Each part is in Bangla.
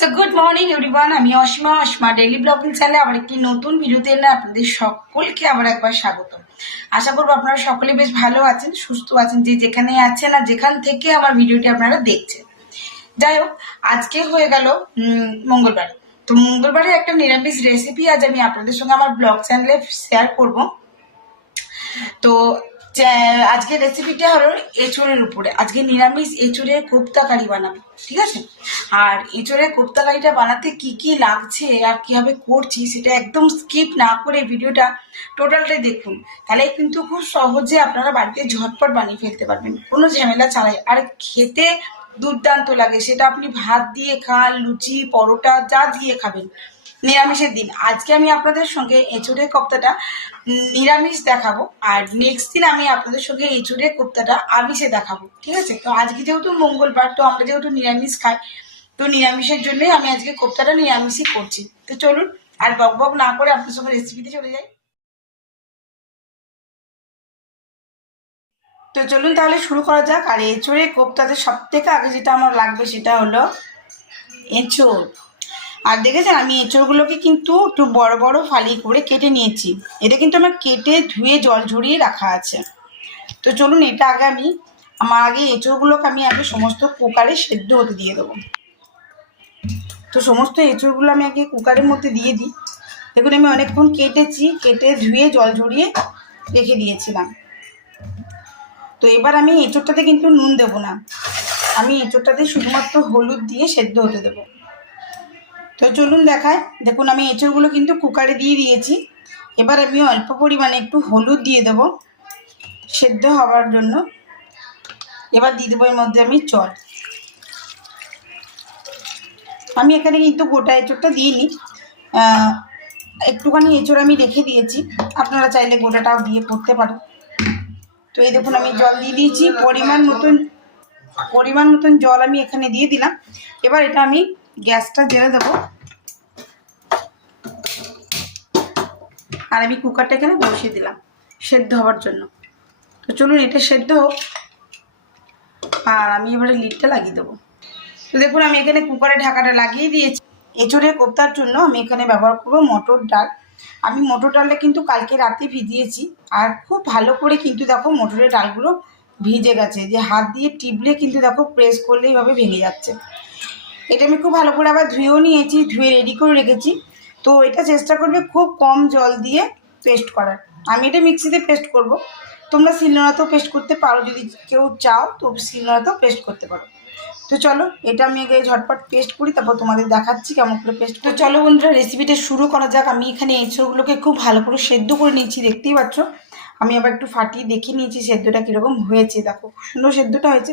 সো গুড মর্নিং এভরিওয়ান, আমি অসীমা ডেইলি ব্লগিং চ্যানেলে আবার একটি নতুন ভিডিওতে এনে আপনাদের সকলকে আবার একবার স্বাগত। আশা করবো আপনারা সকলে বেশ ভালো আছেন, সুস্থ আছেন, যে যেখানে আছেন আর যেখান থেকে আমার ভিডিওটি আপনারা দেখছেন। যাই হোক, আজকে হয়ে গেল মঙ্গলবার। তো মঙ্গলবারে একটা নিরামিষ রেসিপি আজ আমি আপনাদের সঙ্গে আমার ব্লগ চ্যানেলে শেয়ার করব। তো আজকে রেসিপিটা হলো এঁচোড়ের উপরে। আজকে নিরামিষ এঁচোড়ের কোপ্তা কারি বানাবো, ঠিক আছে? আর এঁচোড়ের কোপ্তা কারিটা বানাতে কি কি লাগছে আর কিভাবে করছি সেটা একদম স্কিপ না করে ভিডিওটা টোটালটাই দেখুন। তাহলে কিন্তু খুব সহজে আপনারা বাড়িতে ঝটপট বানিয়ে ফেলতে পারবেন, কোনো ঝামেলা ছাড়াই। আর খেতে দুর্দান্ত লাগে, সেটা আপনি ভাত দিয়ে খান, লুচি, পরোটা যা দিয়ে খাবেন। নিরামিষের দিন আজকে আমি আপনাদের সঙ্গে এঁচোড়ের কোপ্তাটা নিরামিষ দেখাবো, আর নেক্সট দিন আমি আপনাদের সঙ্গে এঁচোড়ের কোপ্তাটা আমিষে দেখাবো, ঠিক আছে? তো আজকে যেহেতু মঙ্গলবার, তো আমরা যেহেতু নিরামিষ খাই, তো নিরামিষের জন্যই আমি আজকে কোপ্তাটা নিরামিষই করছি। তো চলুন আর বক বক না করে আপনার সঙ্গে রেসিপিতে চলে যাই। তো চলুন তাহলে শুরু করা যাক। আর এঁচোড়ের কোপ্তাতে সব থেকে আগে যেটা আমার লাগবে সেটা হলো এঁচোড়। আর দেখেছেন আমি এঁচোড়গুলোকে কিন্তু একটু বড় বড় ফালি করে কেটে নিয়েছি। এটা কিন্তু আমার কেটে ধুয়ে জল ঝরিয়ে রাখা আছে। তো চলুন এটা আগে আমার আগে এঁচোড়গুলোকে আমি আগে সমস্ত কুকারে সেদ্ধ হতে দিয়ে দেবো। তো সমস্ত এঁচোড়গুলো আমি আগে কুকারের মধ্যে দিয়ে দিই। দেখুন আমি অনেকক্ষণ কেটেছি, কেটে ধুয়ে জল ঝরিয়ে রেখে দিয়েছিলাম। তো এবার আমি এঁচোড়টাতে কিন্তু নুন দেবো না, আমি এঁচোড়টাতে শুধুমাত্র হলুদ দিয়ে সেদ্ধ হতে দেবো। তো চলুন দেখায়। দেখুন আমি এঁচোড়গুলো কিন্তু কুকারে দিয়ে দিয়েছি। এবার আমি অল্প পরিমাণে একটু হলুদ দিয়ে দেবো সেদ্ধ হওয়ার জন্য। এবার দিয়ে দেবো এর মধ্যে আমি জল। আমি এখানে কিন্তু গোটা এঁচোড়টা দিইনি, একটুখানি এঁচোড় আমি রেখে দিয়েছি, আপনারা চাইলে গোটাটাও দিয়ে করতে পারেন। তো এই দেখুন আমি জল দিয়ে দিয়েছি, পরিমাণ মতন জল আমি এখানে দিয়ে দিলাম। এবার এটা আমি গ্যাসটা জেলে দেবো, আর আমি কুকারটা এখানে বসিয়ে দিলাম সেদ্ধ হওয়ার জন্য। তো চলুন এটা সেদ্ধ হোক, আর আমি এবারে লিডটা লাগিয়ে দেবো। তো দেখুন আমি এখানে কুকারে ঢাকাটা লাগিয়ে দিয়েছি। এঁচোড়ের কোপ্তার জন্য আমি এখানে ব্যবহার করবো মটর ডাল। আমি মটর ডালটা কিন্তু কালকে রাতে ভিজিয়েছি, আর খুব ভালো করে কিন্তু দেখো মটরের ডালগুলো ভিজে গেছে, যে হাত দিয়ে টিপলে কিন্তু দেখো প্রেস করলে এইভাবে ভেঙে যাচ্ছে। এটা আমি খুব ভালো করে আবার ধুয়েও নিয়েছি, ধুয়ে রেডি করে রেখেছি। তো এটা চেষ্টা করবে খুব কম জল দিয়ে পেস্ট করার। আমি এটা মিক্সিতে পেস্ট করব, তোমরা শিলনোড়াতেও পেস্ট করতে পারো, যদি কেউ চাও তো শিলনোড়াতেও পেস্ট করতে পারো। তো চলো এটা আমি আগে ঝটপট পেস্ট করি, তারপর তোমাদের দেখাচ্ছি কেমন করে পেস্ট। তো চলো বন্ধুরা রেসিপিটা শুরু করা যাক। আমি এখানে এঁচোড়গুলোকে খুব ভালো করে সেদ্ধ করে নিয়েছি, দেখতেই পাচ্ছ। আমি আবার একটু ফাটিয়ে দেখে নিয়েছি সেদ্ধটা কীরকম হয়েছে। দেখো সুন্দর সেদ্ধটা হয়েছে।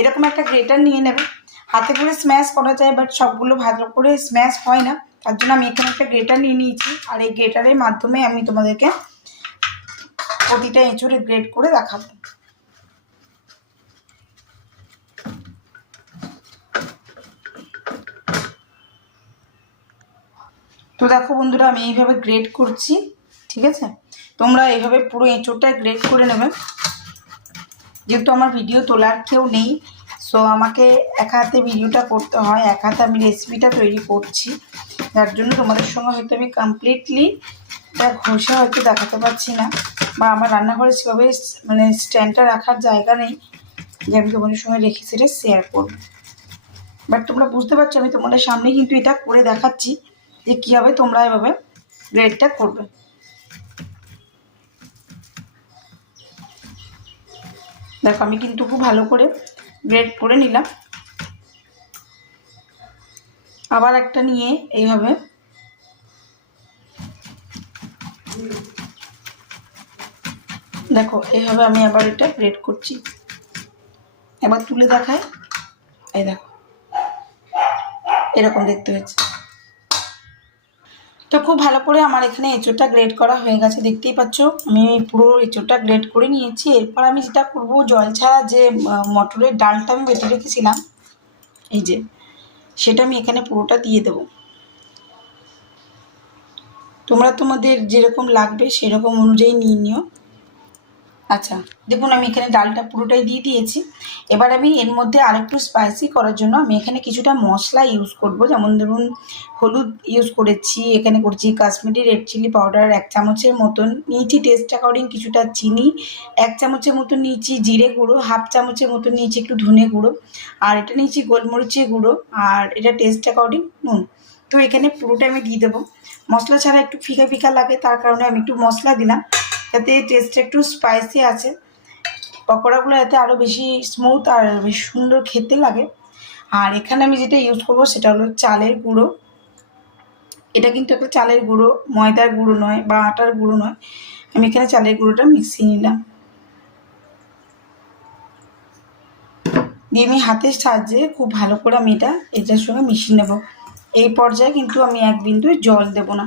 এরকম একটা গ্রেটার নিয়ে নেবে, হাতে করে স্ম্যাশ করা যায়, বাট সবগুলো ভালো করে স্ম্যাশ হয় না, তার জন্য আমি এখানে একটা গ্রেটার নিয়ে নিয়েছি। আর এই গ্রেটারের মাধ্যমে আমি তোমাদেরকে প্রতিটা এঁচোড়ে গ্রেট করে দেখাবো। তো দেখো বন্ধুরা আমি এইভাবে গ্রেট করছি, ঠিক আছে? তোমরা এইভাবে পুরো এঁচোড়টা গ্রেট করে নেবে। যেহেতু আমার ভিডিও তোলার কেউ নেই, সো আমাকে এক হাতে ভিডিওটা করতে হয়, এক হাতে আমি রেসিপিটা তৈরি করছি, যার জন্য তোমাদের সঙ্গে হয়তো আমি কমপ্লিটলি এটা ঘষে হয়তো দেখাতে পারছি না, বা আমার রান্নাঘরে সেভাবে মানে স্ট্যান্ডটা রাখার জায়গা নেই যে আমি তোমাদের সঙ্গে রেখে সেটা শেয়ার করবো। বাট তোমরা বুঝতে পারছো আমি তোমাদের সামনে কিন্তু এটা করে দেখাচ্ছি যে কীভাবে তোমরা এভাবে গ্রেডটা করবে। দেখো আমি কিন্তু খুব ভালো করে গ্রেড করে নিলাম। আবার একটা নিয়ে এইভাবে দেখো এইভাবে আমি আবার এটা গ্রেড করছি। এবার তুলে দেখায়, এই দেখো এরকম দেখতে হয়েছে। তো খুব ভালো করে আমার এখানে এঁচোড়টা গ্রেড করা হয়ে গেছে, দেখতেই পাচ্ছ আমি পুরো এঁচোড়টা গ্রেড করে নিয়েছি। এরপর আমি যেটা করবো, জল ছাড়া যে মটরের ডালটা আমি বেটে রেখেছিলাম, এই যে সেটা আমি এখানে পুরোটা দিয়ে দেবো। তোমরা তোমাদের যেরকম লাগবে সেরকম অনুযায়ী নিয়ে নিও। আচ্ছা, দেখুন আমি এখানে ডালটা পুরোটাই দিয়ে দিয়েছি। এবার আমি এর মধ্যে আরেকটু স্পাইসি করার জন্য আমি এখানে কিছুটা মশলা ইউজ করব। যেমন ধরুন হলুদ ইউজ করেছি, এখানে করছি কাশ্মীরি রেড চিলি পাউডার 1 চামচের মতন নিয়েছি, টেস্ট অ্যাকর্ডিং কিছুটা চিনি 1 চামচের মতন নিয়েছি, জিরে গুঁড়ো 1/2 চামচের মতন নিয়েছি, একটু ধনে গুঁড়ো, আর এটা নিয়েছি গোলমরিচের গুঁড়ো, আর এটা টেস্ট অ্যাকর্ডিং নুন। তো এখানে পুরোটা আমি দিয়ে দেবো। মশলা ছাড়া একটু ফিকা ফিকা লাগে, তার কারণে আমি একটু মশলা দিলাম, যাতে টেস্টটা একটু স্পাইসি আছে, পকোড়াগুলো যাতে আরও বেশি স্মুথ আর বেশি সুন্দর খেতে লাগে। আর এখানে আমি যেটা ইউজ করবো সেটা হলো চালের গুঁড়ো। এটা কিন্তু একটা চালের গুঁড়ো, ময়দার গুঁড়ো নয় বা আটার গুঁড়ো নয়। আমি এখানে চালের গুঁড়োটা মিক্সিয়ে নিলাম, দিয়ে আমি হাতের সাহায্যে খুব ভালো করে আমি এটার সঙ্গে মিশিয়ে নেব। এই পর্যায়ে কিন্তু আমি 1 বিন্দু জল দেব না।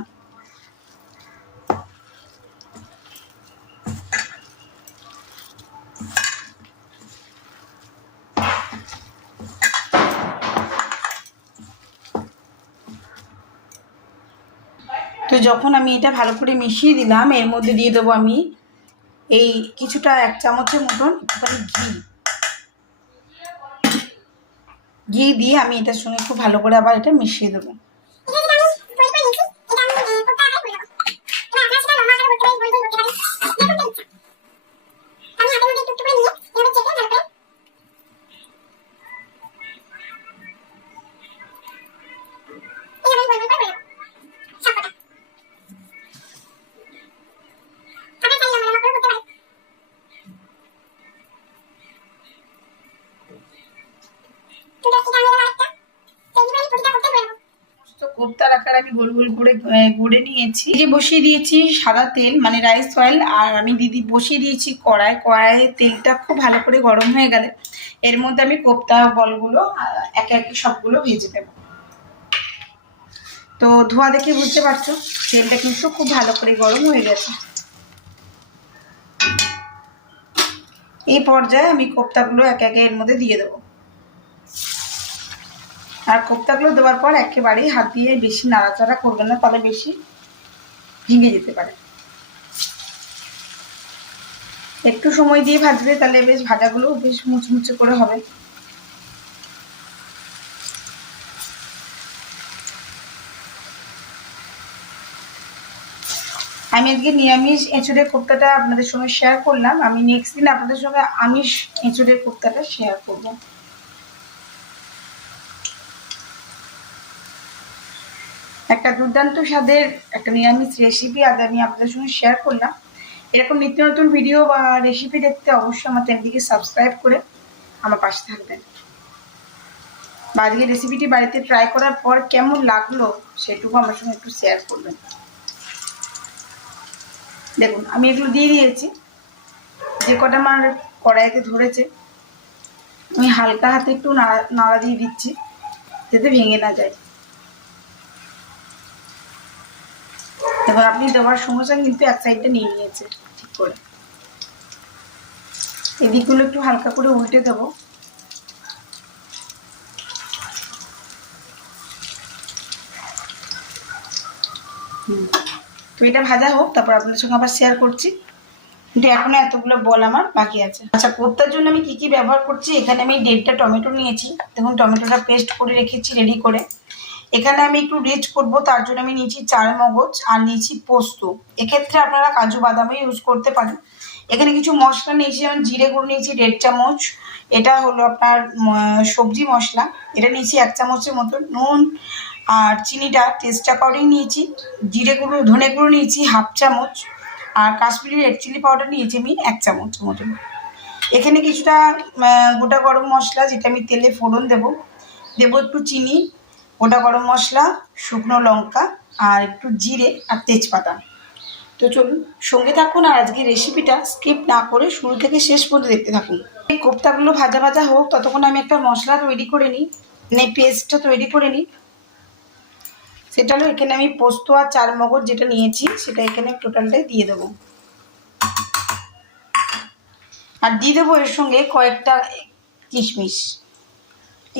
তো যখন আমি এটা ভালো করে মিশিয়ে দিলাম, এর মধ্যে দিয়ে দেবো আমি এই কিছুটা 1 চামচের মতন একটুখানি ঘি দিয়ে আমি এটার সঙ্গে খুব ভালো করে আবার এটা মিশিয়ে দেবো। কোপ্তার আকার আমি গোল গোল করে গড়ে নিয়েছি। এই যে বসিয়ে দিয়েছি সাদা তেল মানে রাইস অয়েল, আর আমি বসিয়ে দিয়েছি কড়াইয়ে তেলটা খুব ভালো করে গরম হয়ে গেলে এর মধ্যে আমি কোপ্তা বলগুলো একে একে সবগুলো ভেজে দেবো। তো ধোঁয়া দেখে বুঝতে পারছো তেলটা কিন্তু খুব ভালো করে গরম হয়ে গেছে। এই পর্যায়ে আমি কোপ্তাগুলো একে একে এর মধ্যে দিয়ে দেবো। আর কোপ্তাগুলো দেওয়ার পর একেবারেই হাত দিয়ে বেশি নাড়াচাড়া করবেন না, তাহলে বেশি ভেঙে যেতে পারে। একটু সময় দিয়ে ভাজবে, তাহলে বেশ ভাজাগুলো বেশ মুচমুচে করে হবে। আমি আজকে নিরামিষ এঁচুড়ের কোপ্তাটা আপনাদের সঙ্গে শেয়ার করলাম। আমি নেক্সট দিন আপনাদের সঙ্গে আমিষ এঁচুড়ের কোপ্তাটা শেয়ার করব। একটা দুর্দান্ত স্বাদের একটা নিরামিষ রেসিপি আজ আমি আপনাদের সঙ্গে শেয়ার করলাম। এরকম নিত্য নতুন ভিডিও বা রেসিপি দেখতে অবশ্যই আমার চ্যানেলটিকে সাবস্ক্রাইব করে আমার পাশে থাকবেন। বা আজকে রেসিপিটি বাড়িতে ট্রাই করার পর কেমন লাগলো সেটুকু আমার সঙ্গে একটু শেয়ার করবেন। দেখুন আমি এগুলো দিয়ে দিয়েছি, যে কটা আমার কড়াইতে ধরেছে আমি হালকা হাতে একটু নাড়া দিয়ে দিচ্ছি যাতে ভেঙে না যায়। এবার আপনি দেওয়ার সঙ্গে সঙ্গে কিন্তু এক সাইডটা নিয়ে নিয়েছে ঠিক করে। এদিকগুলো একটু হালকা করে উল্টে দেবো। তো এটা ভাজা হোক, তারপর আপনাদের সঙ্গে আবার শেয়ার করছি। কিন্তু এখনো এতগুলো বল আমার বাকি আছে। আচ্ছা, কোপ্তার জন্য আমি কি কি ব্যবহার করছি, এখানে আমি 1.5টা টমেটো নিয়েছি। দেখুন টমেটোটা পেস্ট করে রেখেছি রেডি করে। এখানে আমি একটু রিচ করব, তার জন্য আমি নিয়েছি 4 মগজ আর নিয়েছি পোস্ত। এক্ষেত্রে আপনারা কাজু বাদামও ইউজ করতে পারেন। এখানে কিছু মশলা নিয়েছি, যেমন জিরে গুঁড়ো নিয়েছি 1.5 চামচ, এটা হলো আপনার সবজি মশলা, এটা নিয়েছি 1 চামচের মতো, নুন আর চিনিটা টেস্ট অ্যাকর্ডিং নিয়েছি, জিরে গুঁড়ো ধনে গুঁড়ো নিয়েছি 1/2 চামচ, আর কাশ্মীরি রেড চিলি পাউডার নিয়েছি আমি 1 চামচ মতন। এখানে কিছুটা গোটা গরম মশলা, যেটা আমি তেলে ফোড়ন দেবো একটু চিনি, গোটা গরম মশলা, শুকনো লঙ্কা আর একটু জিরে আর তেজপাতা। তো চলুন সঙ্গে থাকুন আর আজকে রেসিপিটা স্কিপ না করে শুরু থেকে শেষ পর্যন্ত দেখতে থাকুন। এই কোপ্তাগুলো ভাজা ভাজা হোক, ততক্ষণ আমি একটা মশলা তৈরি করে নিই, মানে পেস্টটা তৈরি করে নিই। সেটা হলো এখানে আমি পোস্ত আর 4 মগজ যেটা নিয়েছি সেটা এখানে টোটালটাই দিয়ে দেবো। আর দিয়ে দেবো এর সঙ্গে কয়েকটা কিশমিশ।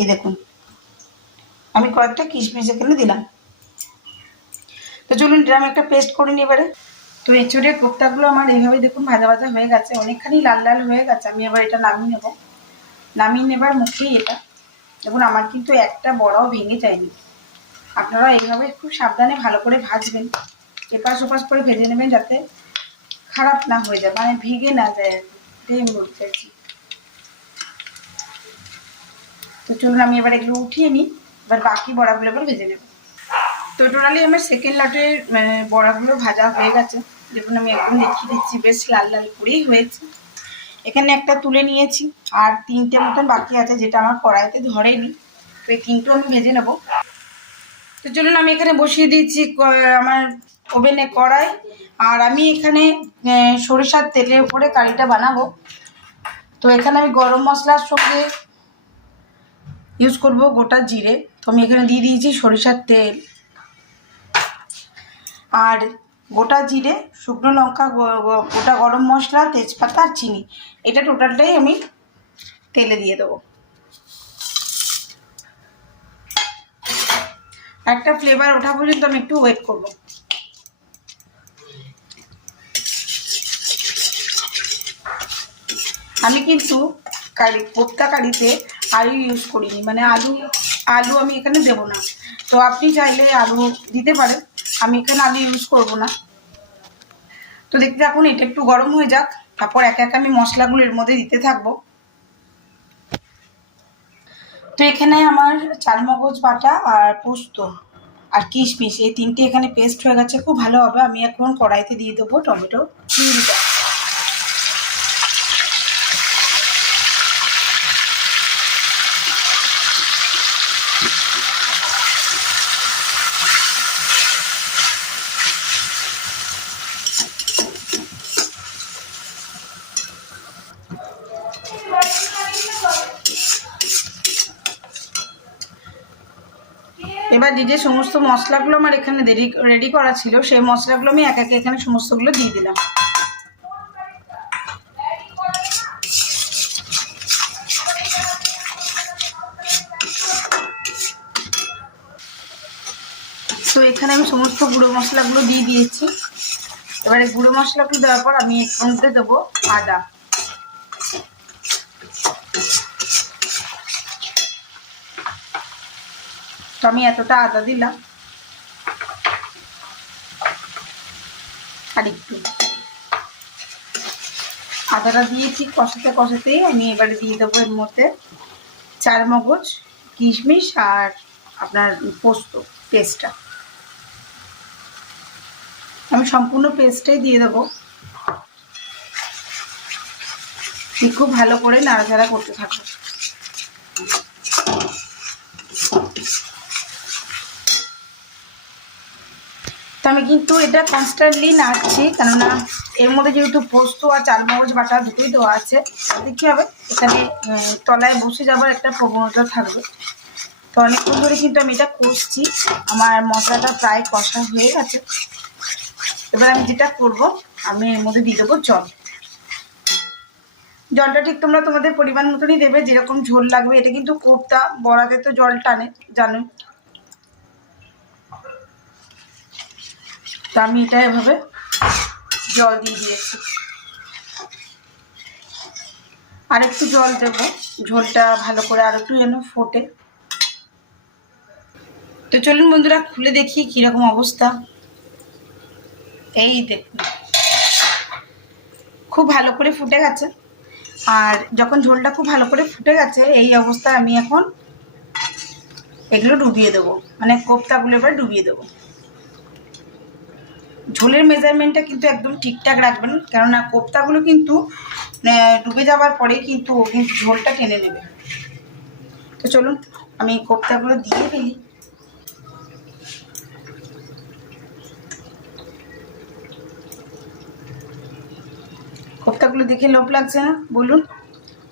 এই দেখুন আমি কয়েকটা কিশমিশ এখানে দিলাম। তো চলুন এটা আমি একটা পেস্ট করে নিই এবারে। তো এঁচোড়ের কোপ্তাগুলো আমার এইভাবে দেখুন ভাজা ভাজা হয়ে গেছে, অনেকখানি লাল লাল হয়ে গেছে। আমি এবার এটা নামিয়ে নেব। নামিয়ে নেবার মুখেই এটা দেখুন আমার কিন্তু একটা বড়াও ভেঙে যায়নি। আপনারা এইভাবে একটু সাবধানে ভালো করে ভাজবেন, এপাশ ওপাশ করে ভেজে নেবেন যাতে খারাপ না হয়ে যায়, মানে ভেঙে না যায় আর কি, এটাই আমি বলতে চাইছি। তো চলুন আমি এবার এগুলো উঠিয়ে নিই, এবার বাকি বড়াগুলো এবার ভেজে নেব। তো টোটালি আমার সেকেন্ড লটের বড়াগুলো ভাজা হয়ে গেছে। দেখুন আমি একদম দেখিয়ে দিচ্ছি, বেশ লাল লাল করেই হয়েছে। এখানে একটা তুলে নিয়েছি, আর 3টে মতন বাকি আছে যেটা আমার কড়াইতে ধরেনি। তো এই 3টো আমি ভেজে নেব। তো চলুন আমি এখানে বসিয়ে দিয়েছি আমার ওভেনে কড়াই, আর আমি এখানে সরিষার তেলের উপরে কারিটা বানাবো। তো এখানে আমি গরম মশলার সঙ্গে ইউজ করব গোটা জিরে। তো আমি এখানে দিয়ে দিয়েছি সরিষার তেল, আর গোটা জিরে, শুকনো লঙ্কা, গোটা গরম মশলা, তেজপাতা আর চিনি, এটা টোটালটাই আমি তেলে দিয়ে দেবো। একটা ফ্লেভার ওঠা পর্যন্ত আমি একটু ওয়েট করব। আমি কিন্তু কোপ্তা কারিতে আলু ইউজ করিনি, মানে আলু আমি এখানে দেবো না। তো আপনি চাইলে আলু দিতে পারেন, আমি এখানে আলু ইউজ করব না। তো দেখতে থাকুন, এটা একটু গরম হয়ে যাক, তারপর একে একে আমি মশলাগুলো এর মধ্যে দিতে থাকবো। তো এখানে আমার চালমগজ বাটা আর পোস্ত আর কিশমিশ এই 3টে এখানে পেস্ট হয়ে গেছে, খুব ভালো হবে। আমি এখন কড়াইতে দিয়ে দেবো টমেটো পিউরিটা। এবার যে সমস্ত মশলাগুলো আমার এখানে রেডি করা ছিল, সেই মশলাগুলো আমি এক একে এখানে সমস্তগুলো দিয়ে দিলাম। তো এখানে আমি সমস্ত গুঁড়ো মশলাগুলো দিয়ে দিয়েছি। এবারে গুঁড়ো মশলাগুলো দেওয়ার পর আমি এর মধ্যে দেবো আদা। তো আমি এতটা আদা দিলাম, আর একটু আদাটা দিয়ে ঠিক কষাতে কষাতেই আমি এবারে দিয়ে দেবো এর মধ্যে চালমগজ, কিশমিশ আর আপনার পোস্ত পেস্টটা। আমি সম্পূর্ণ পেস্টটাই দিয়ে দেবো। খুব ভালো করে নাড়াচাড়া করতে থাকবো। তো আমি কিন্তু এটা কনস্ট্যান্টলি নাড়ছি, কেননা এর মধ্যে যেহেতু পোস্ত আর চালমগজ বাটা দুটোই দেওয়া আছে, তাতে কী হবে এখানে তলায় বসে যাবার একটা প্রবণতা থাকবে। তো অনেকক্ষণ ধরে কিন্তু আমি এটা কষছি, আমার মশলাটা প্রায় কষা হয়ে গেছে। এবার আমি যেটা করব, আমি এর মধ্যে দিয়ে দেবো জল। জলটা ঠিক তোমরা তোমাদের পরিমাণ মতনই দেবে, যেরকম ঝোল লাগবে। এটা কিন্তু কোপ্তা, বড়াতে তো জল টানে জানো। তো আমি এটা এভাবে জল দিয়ে দিয়েছি, আর একটু জল দেবো, ঝোলটা ভালো করে আর একটু যেন ফোটে। তো চলুন বন্ধুরা খুলে দেখি কীরকম অবস্থা। এই দেখুন খুব ভালো করে ফুটে গেছে। আর যখন ঝোলটা খুব ভালো করে ফুটে গেছে, এই অবস্থায় আমি এখন এগুলো ডুবিয়ে দেবো, মানে কোপ্তাগুলো এবার ডুবিয়ে দেবো। ঝোলের মেজারমেন্টটা কিন্তু একদম ঠিকঠাক রাখবেন, কেননা কোপ্তাগুলো কিন্তু ডুবে যাওয়ার পরে কিন্তু ঝোলটা টেনে নেবে। তো চলুন আমি কোপ্তাগুলো দিয়ে ফেলি। কোপ্তাগুলো দেখে লোভ লাগছে না বলুন?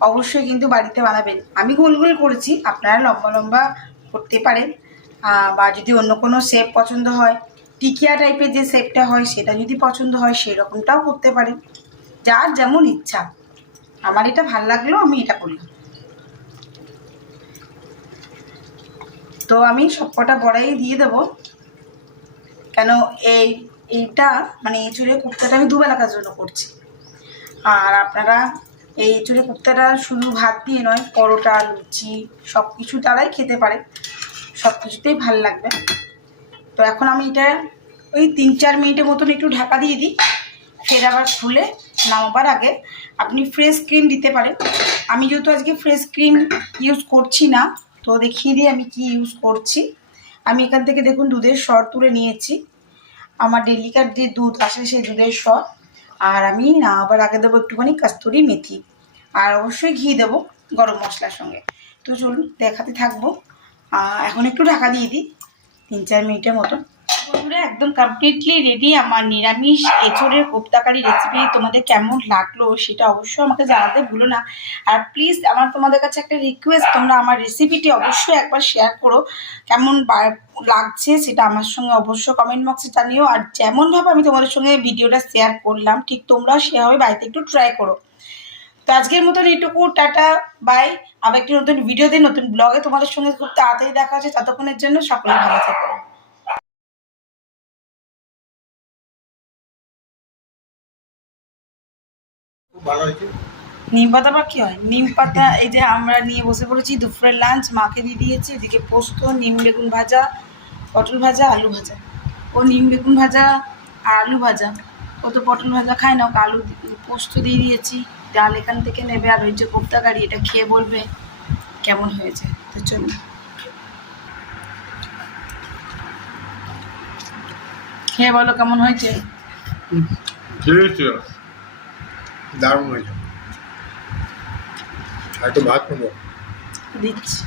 অবশ্যই কিন্তু বাড়িতে বানাবেন। আমি গোল গোল করেছি, আপনারা লম্বা লম্বা করতে পারেন, বা যদি অন্য কোনো শেপ পছন্দ হয়, টিকিয়া টাইপের যে শেপটা হয় সেটা যদি পছন্দ হয় সেরকমটাও করতে পারেন, যার যেমন ইচ্ছা। আমার এটা ভাল লাগলো, আমি এটা করলাম। তো আমি সবকটা বড়াই দিয়ে দেবো, কেন এই এইটা মানে এঁচোড়ের কোপ্তাটা আমি দুবেলাকার জন্য করছি। আর আপনারা এই এঁচোড়ের কোপ্তাটা শুধু ভাত দিয়ে নয়, পরোটা, লুচি সব কিছু দ্বারাই খেতে পারে, সব কিছুতেই ভাল লাগবে। তো এখন আমি এটা ওই 3-4 মিনিটের মতন একটু ঢাকা দিয়ে দিই, ফের আবার খুলে নামাবার আগে আপনি ফ্রেশ ক্রিম দিতে পারেন। আমি যেহেতু আজকে ফ্রেশ ক্রিম ইউজ করছি না, তো দেখিয়ে দিই আমি কি ইউজ করছি। আমি এখান থেকে দেখুন দুধের সর তুলে নিয়েছি, আমার ডেলিকার যে দুধ আসে সেই দুধের সর। আর আমি আবার আগে দেবো একটুখানি কস্তুরি মেথি, আর অবশ্যই ঘি দেবো গরম মশলার সঙ্গে। তো চলুন দেখাতে থাকবো। এখন একটু ঢাকা দিয়ে দিই 3-4 মিনিটের মতন। বন্ধুরা একদম কমপ্লিটলি রেডি আমার নিরামিষ এঁচোড়ের কোপ্তাকারি রেসিপি। তোমাদের কেমন লাগলো সেটা অবশ্যই আমাকে জানাতে ভুলো না। আর প্লিজ আমার তোমাদের কাছে একটা রিকোয়েস্ট, তোমরা আমার রেসিপিটি অবশ্যই একবার শেয়ার করো, কেমন লাগছে সেটা আমার সঙ্গে অবশ্যই কমেন্ট বক্সে জানিও। আর যেমনভাবে আমি তোমাদের সঙ্গে ভিডিওটা শেয়ার করলাম ঠিক তোমরা সেভাবে বাড়িতে একটু ট্রাই করো। তো আজকের মতন এইটুকু, টাটা বাই। আবার একটি নতুন ভিডিওতে নতুন ব্লগে তোমাদের সঙ্গে খুব তাড়াতাড়ি দেখা হচ্ছে। ততক্ষণের জন্য সকলে ভালো থেকো। নিম পাতা বা কি হয়, নিম পাতা এই যে আমরা নিয়ে বসে পড়েছি দুপুরের লাঞ্চ, মাকে দিয়ে দিয়েছি। এদিকে পোস্ত, নিম বেগুন ভাজা, পটল ভাজা, আলু ভাজা। ও নিম বেগুন ভাজা আর আলু ভাজা, ও তো পটল ভাজা খায় না, ওকে আলু পোস্ত দিয়ে দিয়েছি। ডাল এখান থেকে নেবে, আর ওই যে কোপ্তা কারি এটা খেয়ে বলবে কেমন হয়েছে। তো চলুন খেয়ে বলো কেমন হয়েছে। দারুণ হয়েছে। আর একটু ভাত নেবো দিচ্ছি।